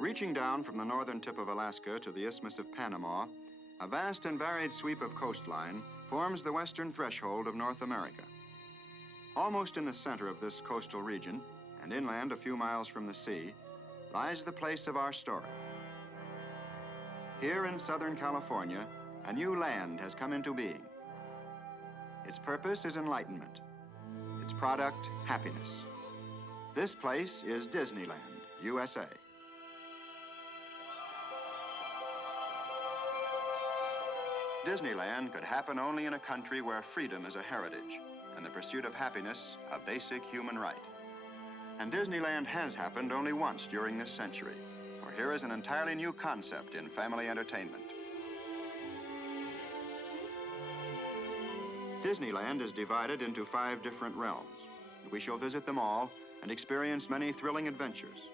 Reaching down from the northern tip of Alaska to the Isthmus of Panama, a vast and varied sweep of coastline forms the western threshold of North America. Almost in the center of this coastal region, and inland a few miles from the sea, lies the place of our story. Here in Southern California, a new land has come into being. Its purpose is enlightenment. Its product, happiness. This place is Disneyland, USA. Disneyland could happen only in a country where freedom is a heritage and the pursuit of happiness a basic human right. And Disneyland has happened only once during this century, for here is an entirely new concept in family entertainment. Disneyland is divided into 5 different realms. We shall visit them all and experience many thrilling adventures.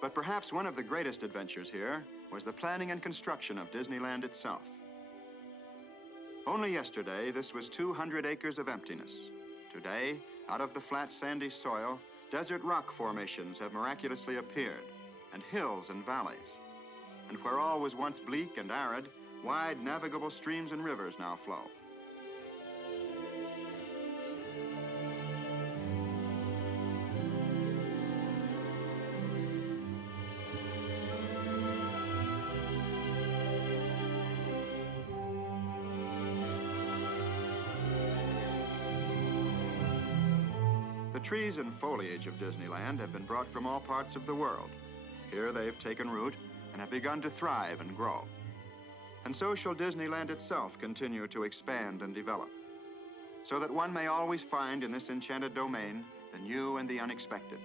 But perhaps one of the greatest adventures here was the planning and construction of Disneyland itself. Only yesterday, this was 200 acres of emptiness. Today, out of the flat, sandy soil, desert rock formations have miraculously appeared, and hills and valleys. And where all was once bleak and arid, wide, navigable streams and rivers now flow. The trees and foliage of Disneyland have been brought from all parts of the world. Here they've taken root and have begun to thrive and grow. And so shall Disneyland itself continue to expand and develop, so that one may always find in this enchanted domain the new and the unexpected.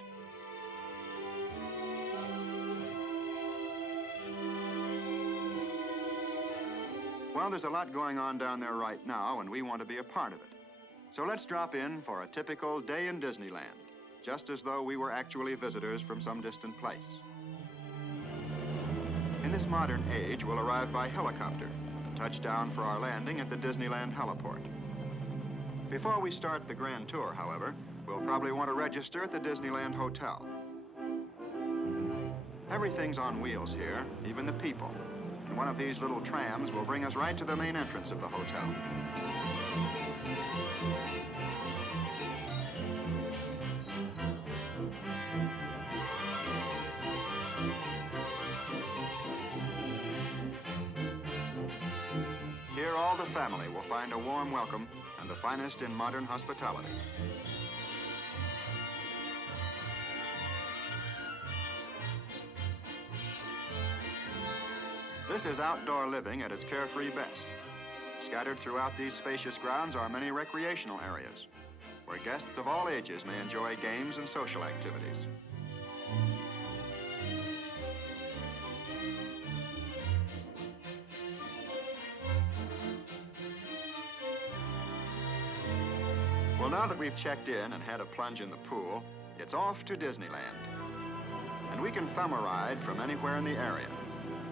Well, there's a lot going on down there right now, and we want to be a part of it. So let's drop in for a typical day in Disneyland, just as though we were actually visitors from some distant place. In this modern age, we'll arrive by helicopter and touch down for our landing at the Disneyland heliport. Before we start the grand tour, however, we'll probably want to register at the Disneyland Hotel. Everything's on wheels here, even the people. And one of these little trams will bring us right to the main entrance of the hotel. Here, all the family will find a warm welcome and the finest in modern hospitality. This is outdoor living at its carefree best. Scattered throughout these spacious grounds are many recreational areas, where guests of all ages may enjoy games and social activities. Well, now that we've checked in and had a plunge in the pool, it's off to Disneyland. And we can thumb a ride from anywhere in the area,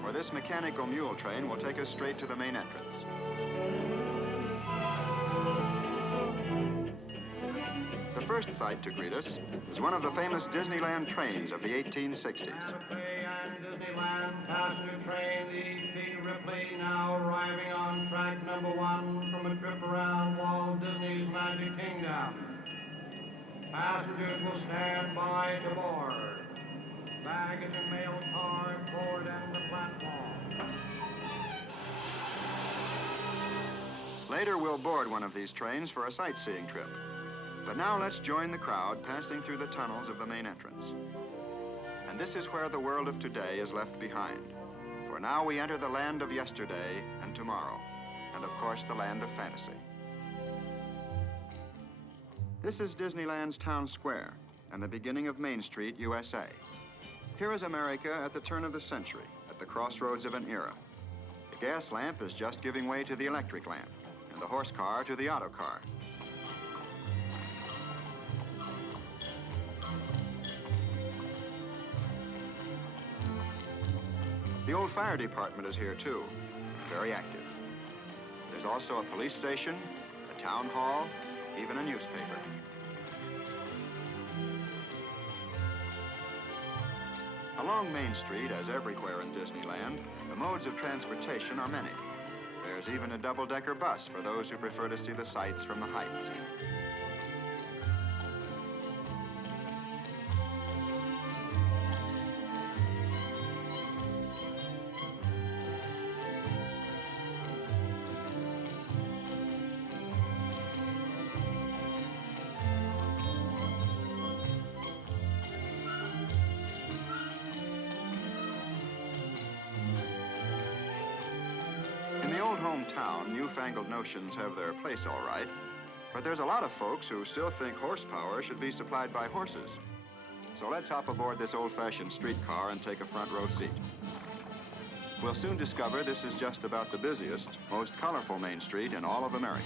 where this mechanical mule train will take us straight to the main entrance. The first sight to greet us is one of the famous Disneyland trains of the 1860s. Santa Fe and Disneyland passenger train, the E.P. Ripley, now arriving on track number 1 from a trip around Walt Disney's Magic Kingdom. Passengers will stand by to board. Baggage and mail car at forward end of platform. Later, we'll board one of these trains for a sightseeing trip. But now let's join the crowd passing through the tunnels of the main entrance. And this is where the world of today is left behind. For now we enter the land of yesterday and tomorrow, and of course the land of fantasy. This is Disneyland's town square and the beginning of Main Street, USA. Here is America at the turn of the century, at the crossroads of an era. The gas lamp is just giving way to the electric lamp, and the horse car to the auto car. The old fire department is here too, very active. There's also a police station, a town hall, even a newspaper. Along Main Street, as everywhere in Disneyland, the modes of transportation are many. There's even a double-decker bus for those who prefer to see the sights from the heights. Hometown, newfangled notions have their place all right, but there's a lot of folks who still think horsepower should be supplied by horses. So let's hop aboard this old-fashioned streetcar and take a front row seat. We'll soon discover this is just about the busiest, most colorful Main Street in all of America.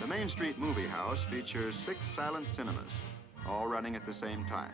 The Main Street Movie House features 6 silent cinemas, all running at the same time.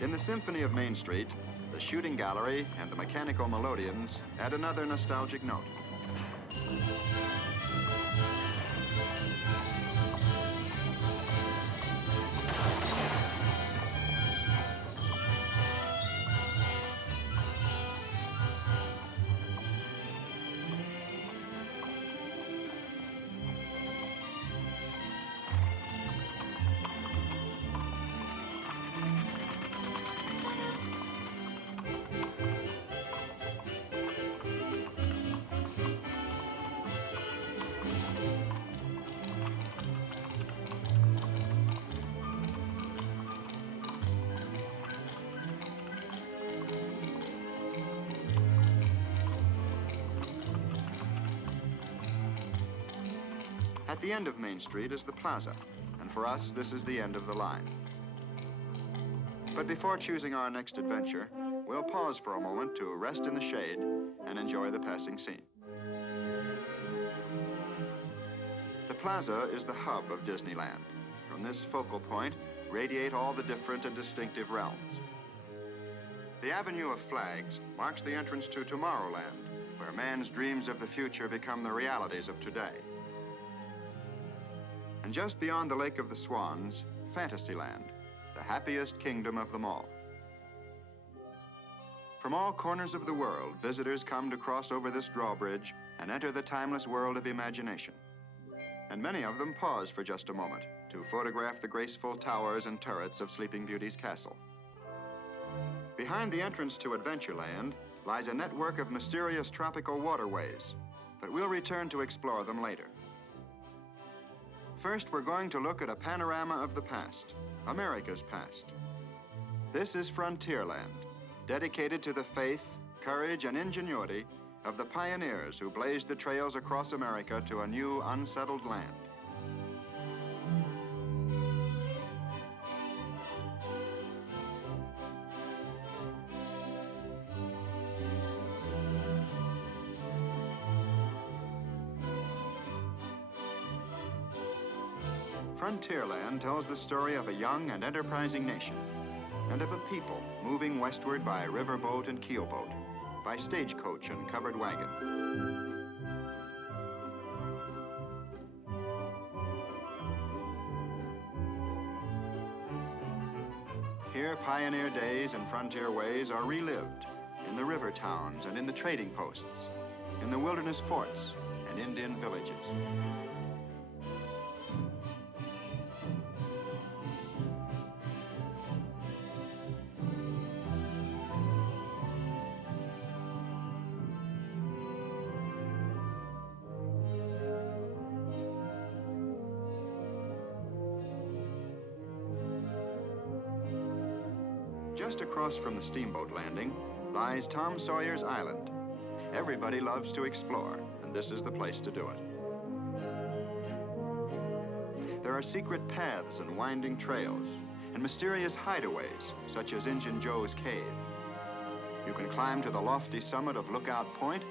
In the Symphony of Main Street, the shooting gallery and the mechanical melodeons add another nostalgic note. At the end of Main Street is the plaza, and for us, this is the end of the line. But before choosing our next adventure, we'll pause for a moment to rest in the shade and enjoy the passing scene. The plaza is the hub of Disneyland. From this focal point, radiate all the different and distinctive realms. The Avenue of Flags marks the entrance to Tomorrowland, where man's dreams of the future become the realities of today. And just beyond the Lake of the Swans, Fantasyland, the happiest kingdom of them all. From all corners of the world, visitors come to cross over this drawbridge and enter the timeless world of imagination. And many of them pause for just a moment to photograph the graceful towers and turrets of Sleeping Beauty's castle. Behind the entrance to Adventureland lies a network of mysterious tropical waterways, but we'll return to explore them later. First, we're going to look at a panorama of the past, America's past. This is Frontierland, dedicated to the faith, courage, and ingenuity of the pioneers who blazed the trails across America to a new, unsettled land. Frontierland tells the story of a young and enterprising nation, and of a people moving westward by riverboat and keelboat, by stagecoach and covered wagon. Here, pioneer days and frontier ways are relived in the river towns and in the trading posts, in the wilderness forts and Indian villages. Just across from the steamboat landing lies Tom Sawyer's Island. Everybody loves to explore, and this is the place to do it. There are secret paths and winding trails, and mysterious hideaways, such as Injun Joe's Cave. You can climb to the lofty summit of Lookout Point,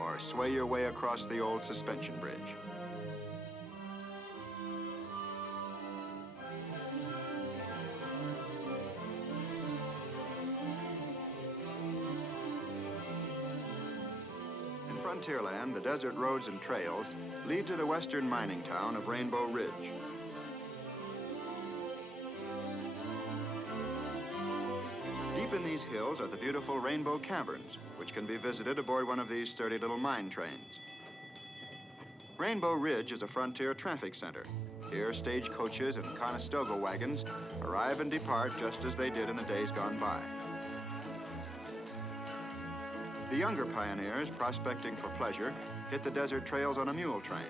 or sway your way across the old suspension bridge. Frontierland, the desert roads and trails lead to the western mining town of Rainbow Ridge. Deep in these hills are the beautiful Rainbow Caverns, which can be visited aboard one of these sturdy little mine trains. Rainbow Ridge is a frontier traffic center. Here, stagecoaches and Conestoga wagons arrive and depart just as they did in the days gone by. The younger pioneers, prospecting for pleasure, hit the desert trails on a mule train.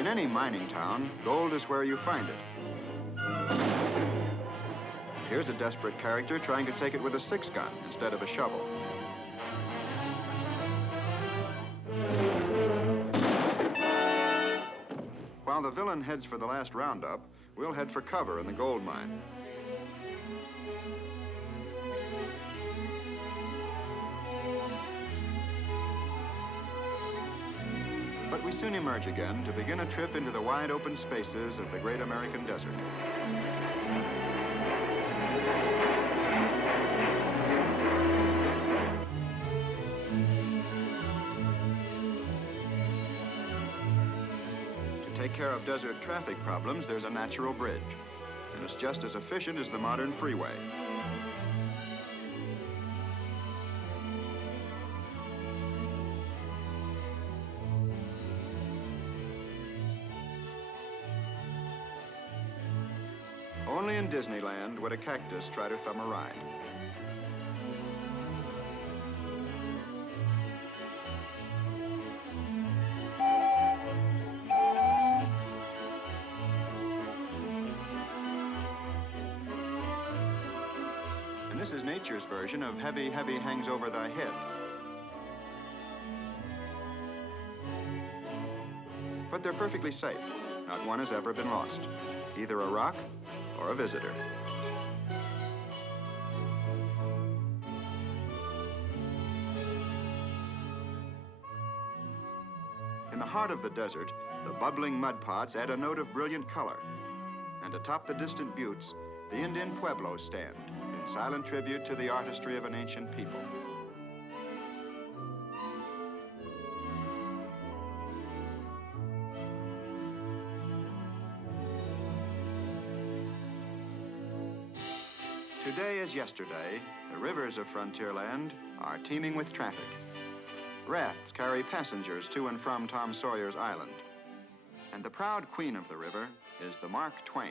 In any mining town, gold is where you find it. Here's a desperate character trying to take it with a 6-gun instead of a shovel. While the villain heads for the last roundup, we'll head for cover in the gold mine. But we soon emerge again to begin a trip into the wide open spaces of the great American desert. To take care of desert traffic problems, there's a natural bridge, and it's just as efficient as the modern freeway. Only in Disneyland would a cactus try to thumb a ride. And this is nature's version of Heavy, Heavy Hangs Over Thy Head. But they're perfectly safe. Not one has ever been lost. Either a rock or a visitor. In the heart of the desert, the bubbling mud pots add a note of brilliant color. And atop the distant buttes, the Indian pueblos stand in silent tribute to the artistry of an ancient people. Today as yesterday, the rivers of Frontierland are teeming with traffic. Rafts carry passengers to and from Tom Sawyer's Island. And the proud queen of the river is the Mark Twain.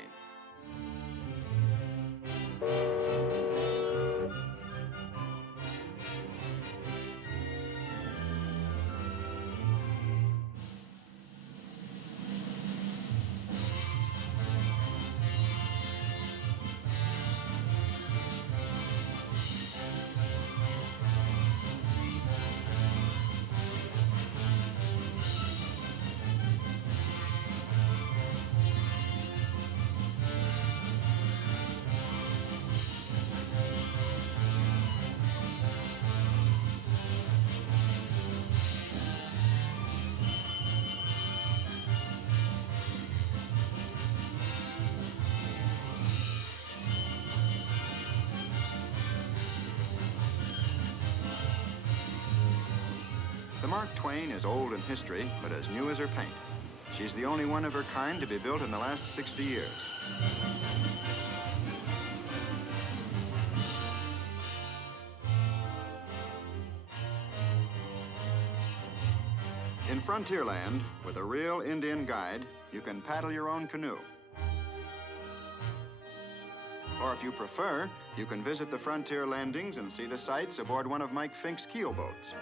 The Mark Twain is old in history, but as new as her paint. She's the only one of her kind to be built in the last 60 years. In Frontierland, with a real Indian guide, you can paddle your own canoe. Or if you prefer, you can visit the frontier landings and see the sights aboard one of Mike Fink's keelboats.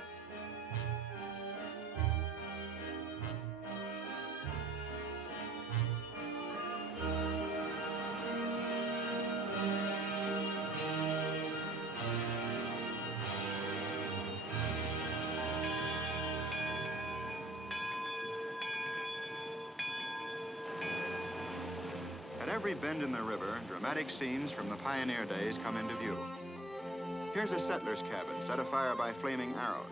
At every bend in the river, dramatic scenes from the pioneer days come into view. Here's a settler's cabin set afire by flaming arrows.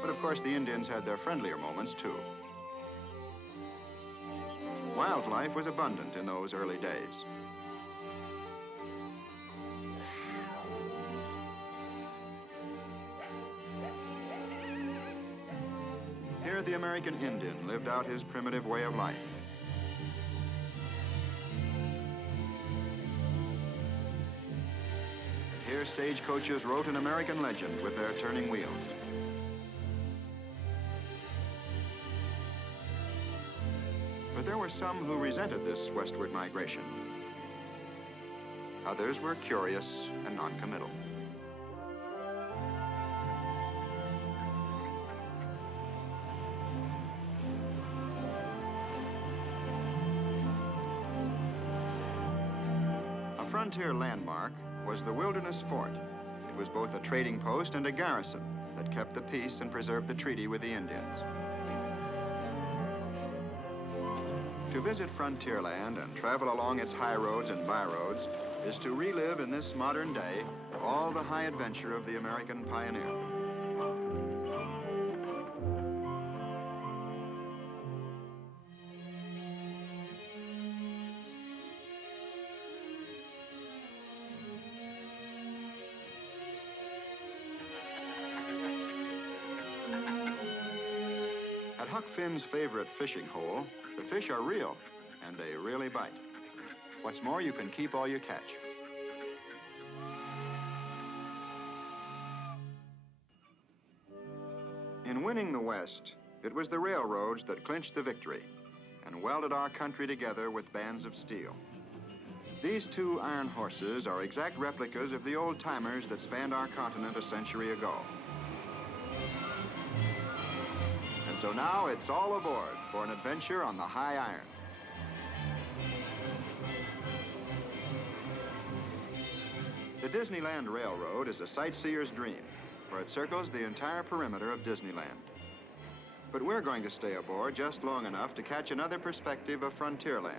But of course, the Indians had their friendlier moments, too. Wildlife was abundant in those early days. Here, the American Indian lived out his primitive way of life. Here, stagecoaches wrote an American legend with their turning wheels. But there were some who resented this westward migration. Others were curious and non-committal. A frontier landmark was the Wilderness Fort. It was both a trading post and a garrison that kept the peace and preserved the treaty with the Indians. To visit Frontierland and travel along its high roads and byroads is to relive in this modern day all the high adventure of the American pioneer. At Huck Finn's favorite fishing hole, the fish are real, and they really bite. What's more, you can keep all you catch. In winning the West, it was the railroads that clinched the victory and welded our country together with bands of steel. These two iron horses are exact replicas of the old-timers that spanned our continent a century ago. And so now it's all aboard for an adventure on the high iron. The Disneyland Railroad is a sightseer's dream, for it circles the entire perimeter of Disneyland. But we're going to stay aboard just long enough to catch another perspective of Frontierland.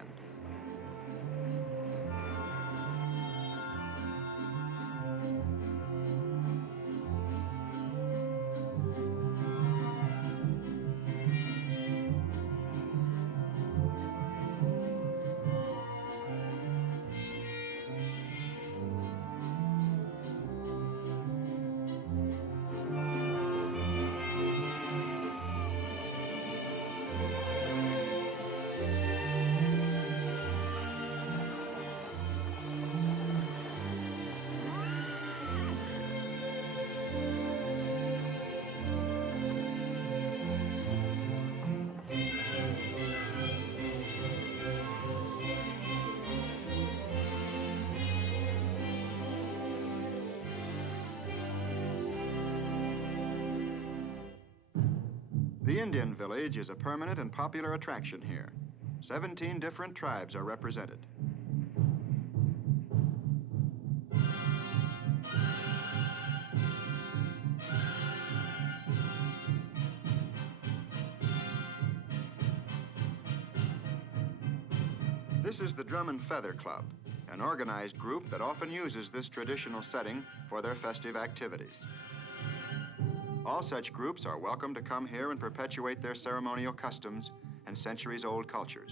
The Indian village is a permanent and popular attraction here. 17 different tribes are represented. This is the Drum and Feather Club, an organized group that often uses this traditional setting for their festive activities. All such groups are welcome to come here and perpetuate their ceremonial customs and centuries-old cultures.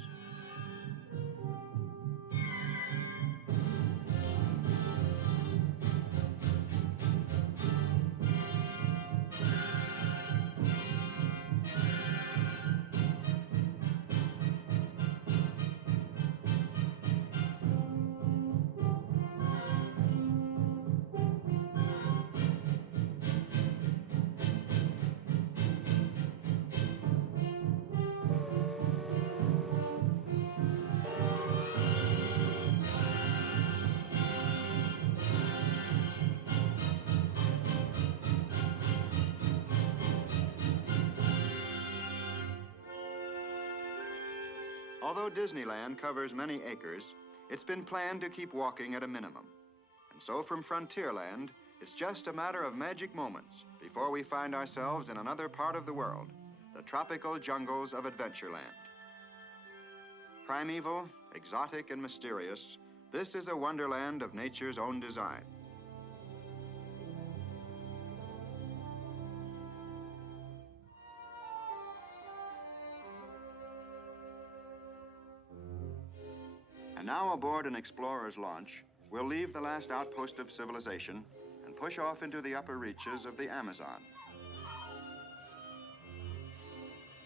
Although Disneyland covers many acres, it's been planned to keep walking at a minimum. And so from Frontierland, it's just a matter of magic moments before we find ourselves in another part of the world, the tropical jungles of Adventureland. Primeval, exotic, and mysterious, this is a wonderland of nature's own design. And now aboard an explorer's launch, we'll leave the last outpost of civilization and push off into the upper reaches of the Amazon.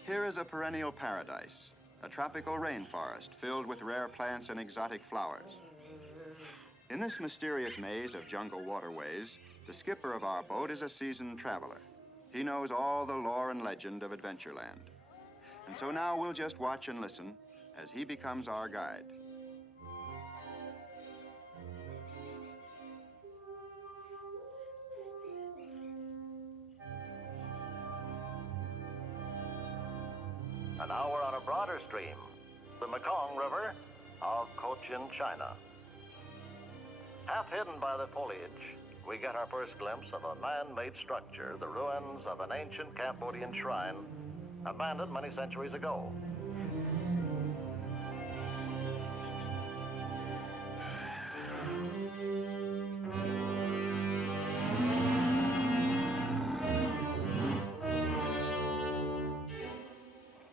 Here is a perennial paradise, a tropical rainforest filled with rare plants and exotic flowers. In this mysterious maze of jungle waterways, the skipper of our boat is a seasoned traveler. He knows all the lore and legend of Adventureland. And so now we'll just watch and listen as he becomes our guide. And now we're on a broader stream, the Mekong River of Cochin, China. Half hidden by the foliage, we get our first glimpse of a man-made structure, the ruins of an ancient Cambodian shrine, abandoned many centuries ago.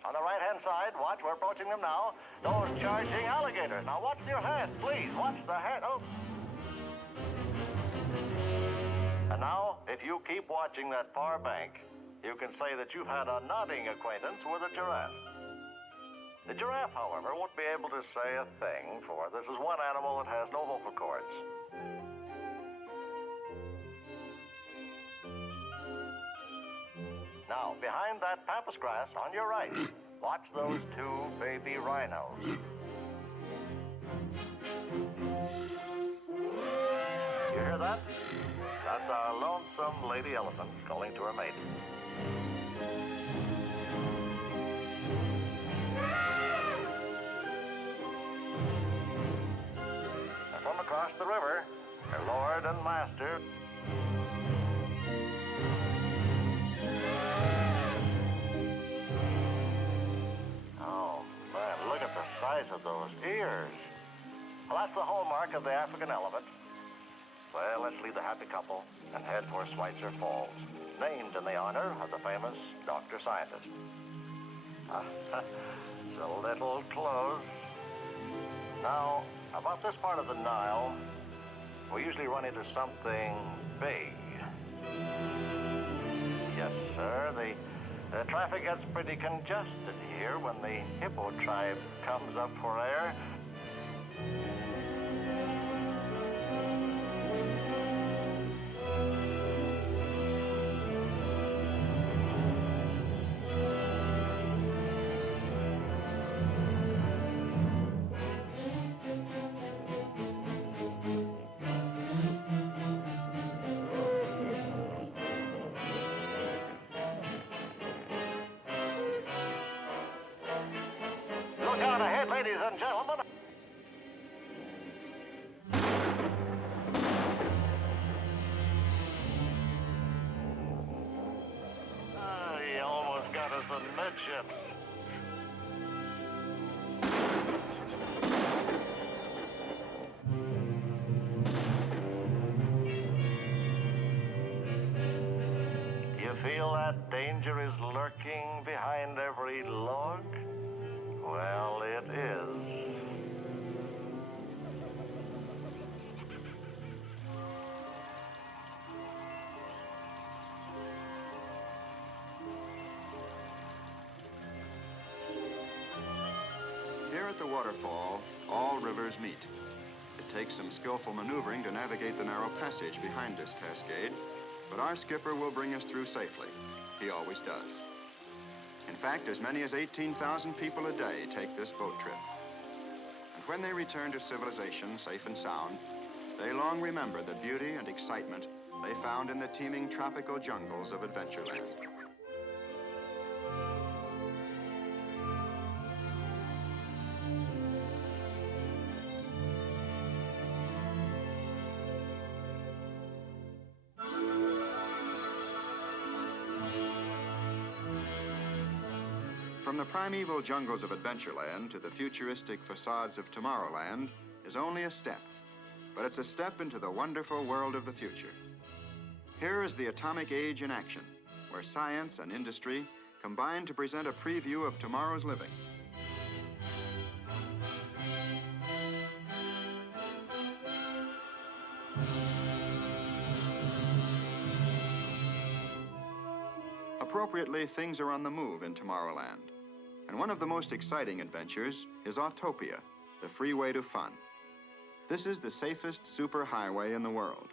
On the right-hand side, watch, we're approaching them now, those charging alligators. Now watch your head, please, watch the head. Oh. And now, if you keep watching that far bank, you can say that you've had a nodding acquaintance with a giraffe. The giraffe, however, won't be able to say a thing, for this is one animal that has no vocal cords. Now, behind that pampas grass on your right, watch those two baby rhinos. You hear that? That's our lonesome lady elephant calling to her mate. And from across the river, their lord and master. Oh, man, look at the size of those ears. Well, that's the hallmark of the African elephant. Well, let's leave the happy couple and head for Schweitzer Falls, named in the honor of the famous doctor scientist. It's a little close. Now, about this part of the Nile, we usually run into something big. Yes, sir, the traffic gets pretty congested here when the hippo tribe comes up for air. Look out ahead, ladies and gentlemen. He almost got us amidships. You feel that danger is lurking behind every log? Well, it is. Here at the waterfall, all rivers meet. It takes some skillful maneuvering to navigate the narrow passage behind this cascade, but our skipper will bring us through safely. He always does. In fact, as many as 18,000 people a day take this boat trip. And when they return to civilization safe and sound, they long remember the beauty and excitement they found in the teeming tropical jungles of Adventureland. the primeval jungles of Adventureland to the futuristic facades of Tomorrowland is only a step, but it's a step into the wonderful world of the future. Here is the atomic age in action, where science and industry combine to present a preview of tomorrow's living. Appropriately, things are on the move in Tomorrowland. And one of the most exciting adventures is Autopia, the freeway to fun. This is the safest superhighway in the world.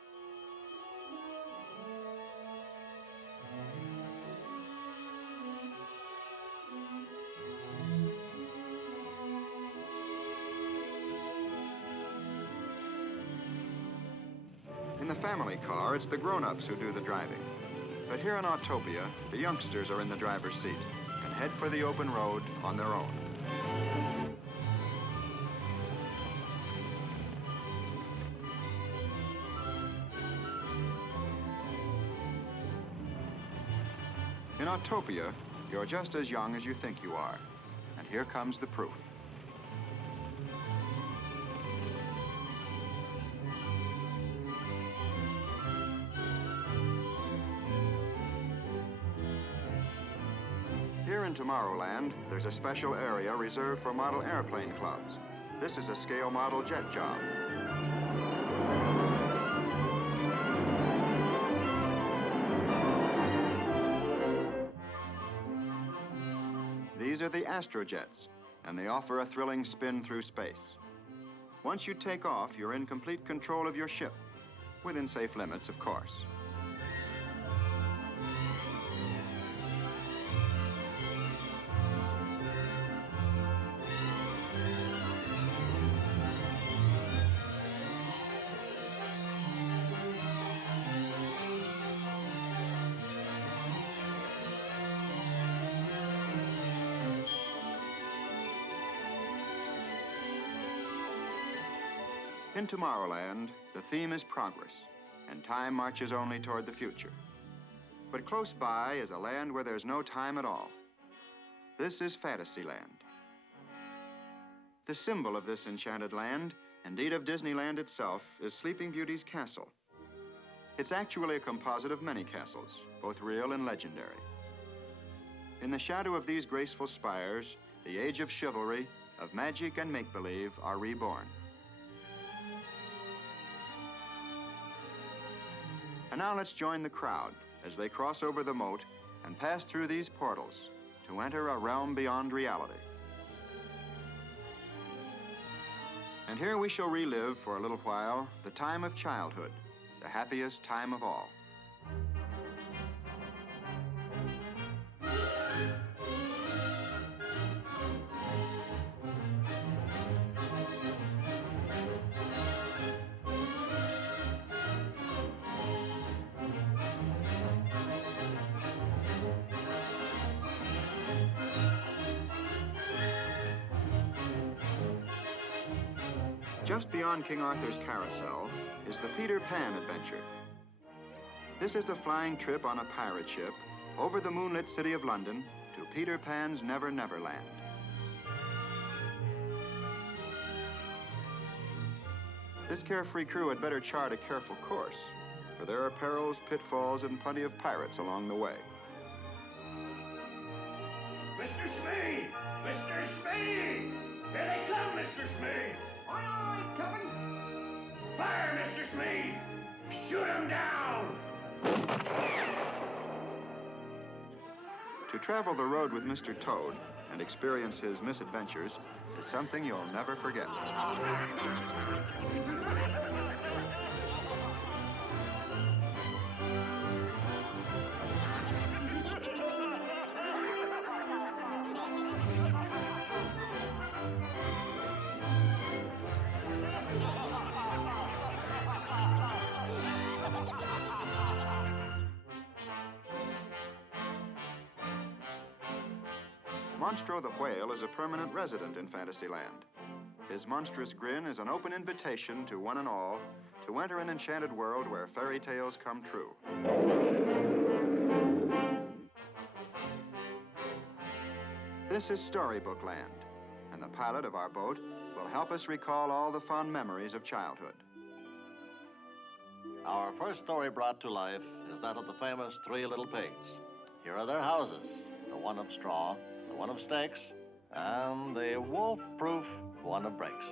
In the family car, it's the grown-ups who do the driving. But here in Autopia, the youngsters are in the driver's seat and head for the open road on their own. In Autopia, you're just as young as you think you are. And here comes the proof. Here in Tomorrowland, there's a special area reserved for model airplane clubs. This is a scale model jet job. These are the Astrojets, and they offer a thrilling spin through space. Once you take off, you're in complete control of your ship, within safe limits, of course. In Tomorrowland, the theme is progress, and time marches only toward the future. But close by is a land where there's no time at all. This is Fantasyland. The symbol of this enchanted land, indeed of Disneyland itself, is Sleeping Beauty's castle. It's actually a composite of many castles, both real and legendary. In the shadow of these graceful spires, the age of chivalry, of magic and make-believe are reborn. And now let's join the crowd as they cross over the moat and pass through these portals to enter a realm beyond reality. And here we shall relive for a little while the time of childhood, the happiest time of all. Just beyond King Arthur's carousel is the Peter Pan adventure. This is a flying trip on a pirate ship over the moonlit city of London to Peter Pan's Never Never Land. This carefree crew had better chart a careful course, for there are perils, pitfalls, and plenty of pirates along the way. Mr. Smee! Mr. Smee! Here they come, Mr. Smee! Aye, aye, Captain. Fire, Mr. Smee! Shoot him down! To travel the road with Mr. Toad and experience his misadventures is something you'll never forget. Monstro the Whale is a permanent resident in Fantasyland. His monstrous grin is an open invitation to one and all to enter an enchanted world where fairy tales come true. This is Storybook Land, and the pilot of our boat will help us recall all the fond memories of childhood. Our first story brought to life is that of the famous Three Little Pigs. Here are their houses, the one of straw, the one of stakes, and the wolf-proof one of bricks.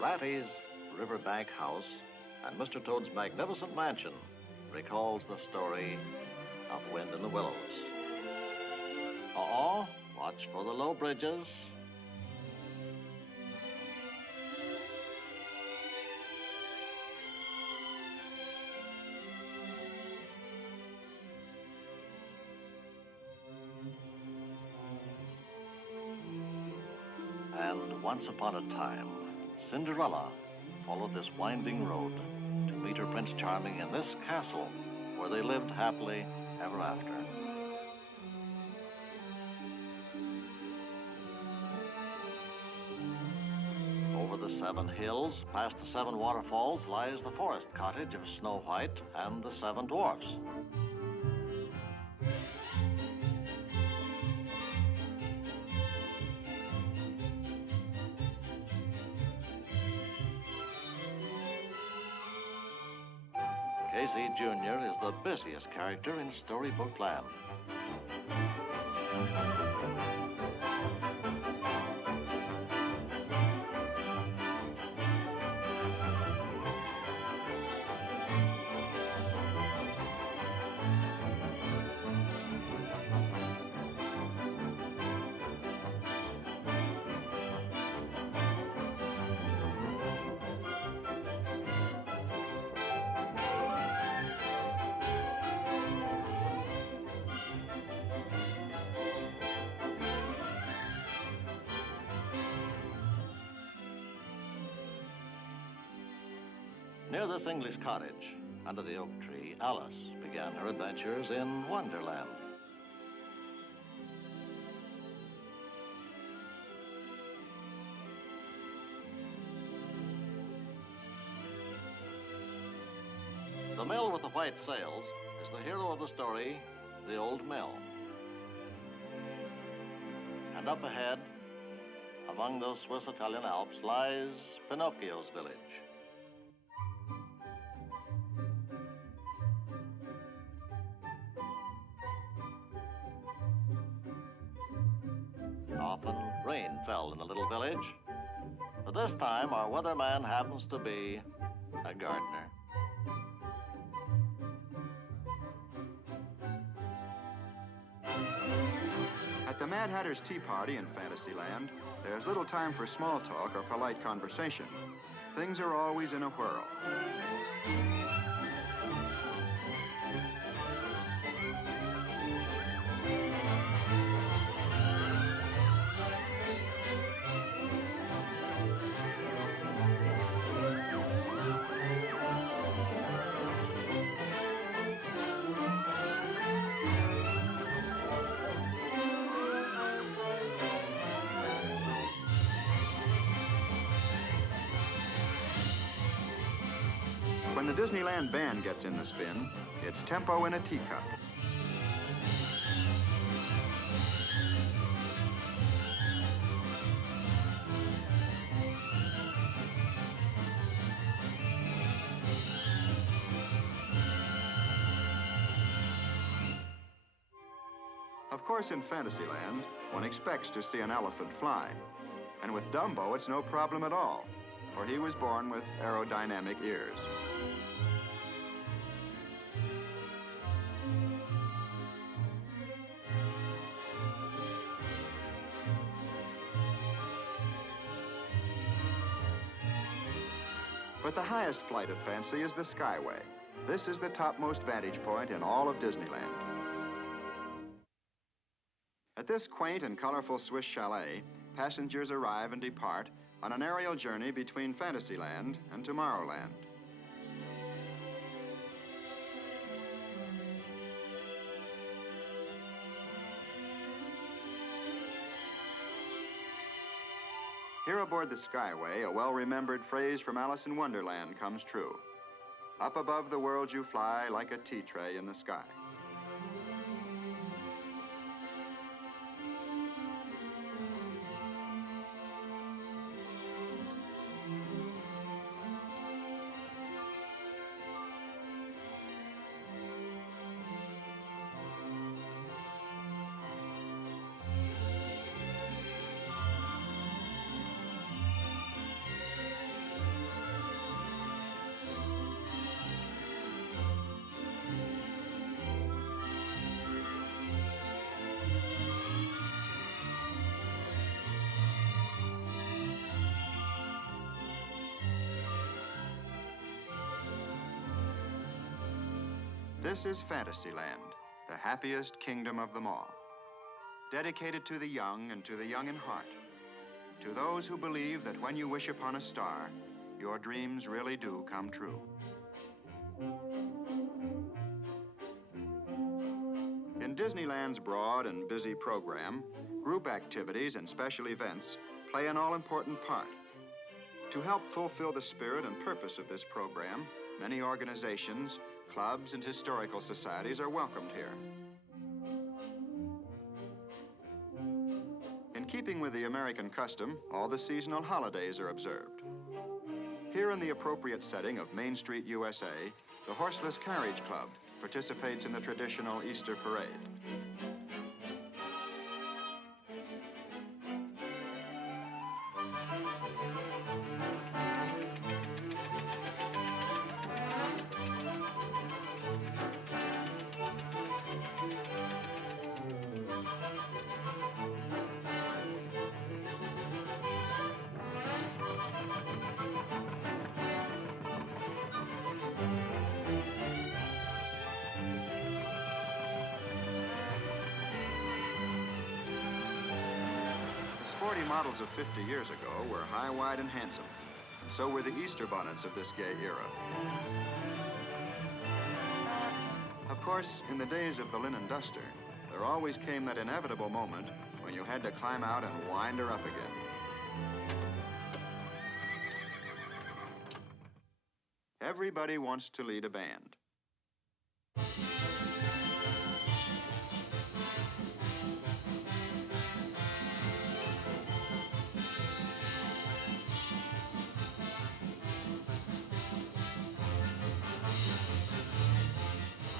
Ratty's riverbank house and Mr. Toad's magnificent mansion recalls the story of Wind in the Willows. Uh-oh, watch for the low bridges. And once upon a time, Cinderella followed this winding road to meet her Prince Charming in this castle where they lived happily ever after. Over the 7 hills, past the 7 waterfalls, lies the forest cottage of Snow White and the 7 dwarfs. Casey Jr. is the busiest character in Storybook Land. Near this English cottage, under the oak tree, Alice began her adventures in Wonderland. The mill with the white sails is the hero of the story, the old mill. And up ahead, among those Swiss-Italian Alps, lies Pinocchio's village. Often rain fell in the little village, but this time our weatherman happens to be a gardener. At the Mad Hatter's Tea Party in Fantasyland, there's little time for small talk or polite conversation. Things are always in a whirl. When the Disneyland band gets in the spin, it's tempo in a teacup. Of course, in Fantasyland, one expects to see an elephant fly. And with Dumbo, it's no problem at all, for he was born with aerodynamic ears. But the highest flight of fancy is the Skyway. This is the topmost vantage point in all of Disneyland. At this quaint and colorful Swiss chalet, passengers arrive and depart on an aerial journey between Fantasyland and Tomorrowland. Here aboard the Skyway, a well-remembered phrase from Alice in Wonderland comes true. Up above the world you fly like a tea tray in the sky. This is Fantasyland, the happiest kingdom of them all. Dedicated to the young and to the young in heart. To those who believe that when you wish upon a star, your dreams really do come true. In Disneyland's broad and busy program, group activities and special events play an all-important part. To help fulfill the spirit and purpose of this program, many organizations, clubs, and historical societies are welcomed here. In keeping with the American custom, all the seasonal holidays are observed. Here in the appropriate setting of Main Street, USA, the Horseless Carriage Club participates in the traditional Easter parade. The sporty models of 50 years ago were high, wide, and handsome. So were the Easter bonnets of this gay era. Of course, in the days of the linen duster, there always came that inevitable moment when you had to climb out and wind her up again. Everybody wants to lead a band.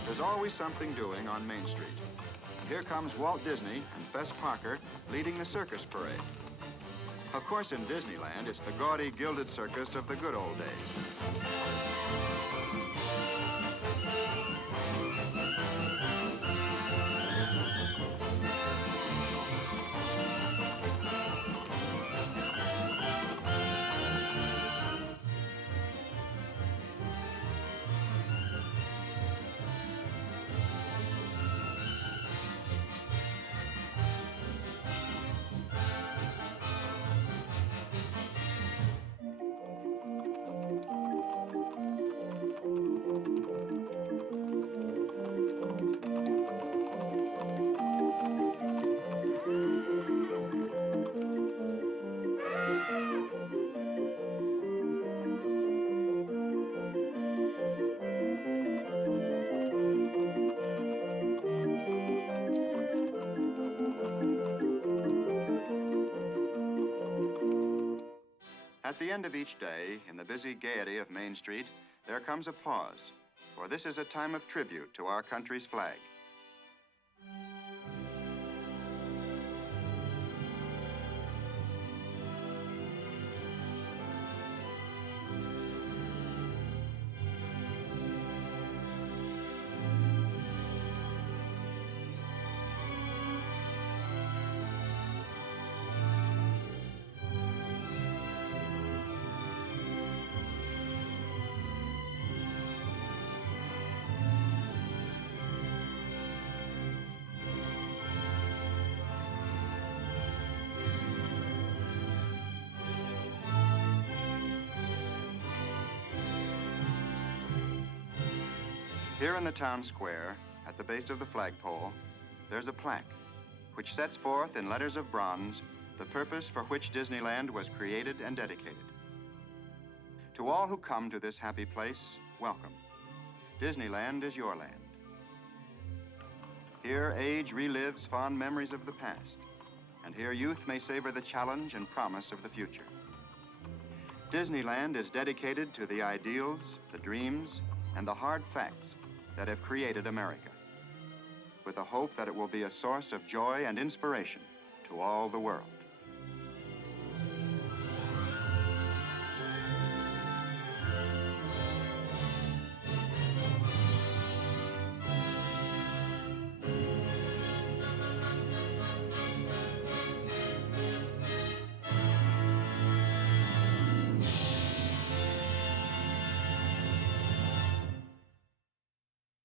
There's always something doing on Main Street. And here comes Walt Disney and Fess Parker leading the circus parade. Of course, in Disneyland, it's the gaudy, gilded circus of the good old days. At the end of each day, in the busy gaiety of Main Street, there comes a pause, for this is a time of tribute to our country's flag. Here in the town square, at the base of the flagpole, there's a plaque which sets forth in letters of bronze the purpose for which Disneyland was created and dedicated. To all who come to this happy place, welcome. Disneyland is your land. Here, age relives fond memories of the past, and here youth may savor the challenge and promise of the future. Disneyland is dedicated to the ideals, the dreams, and the hard facts that have created America, with the hope that it will be a source of joy and inspiration to all the world.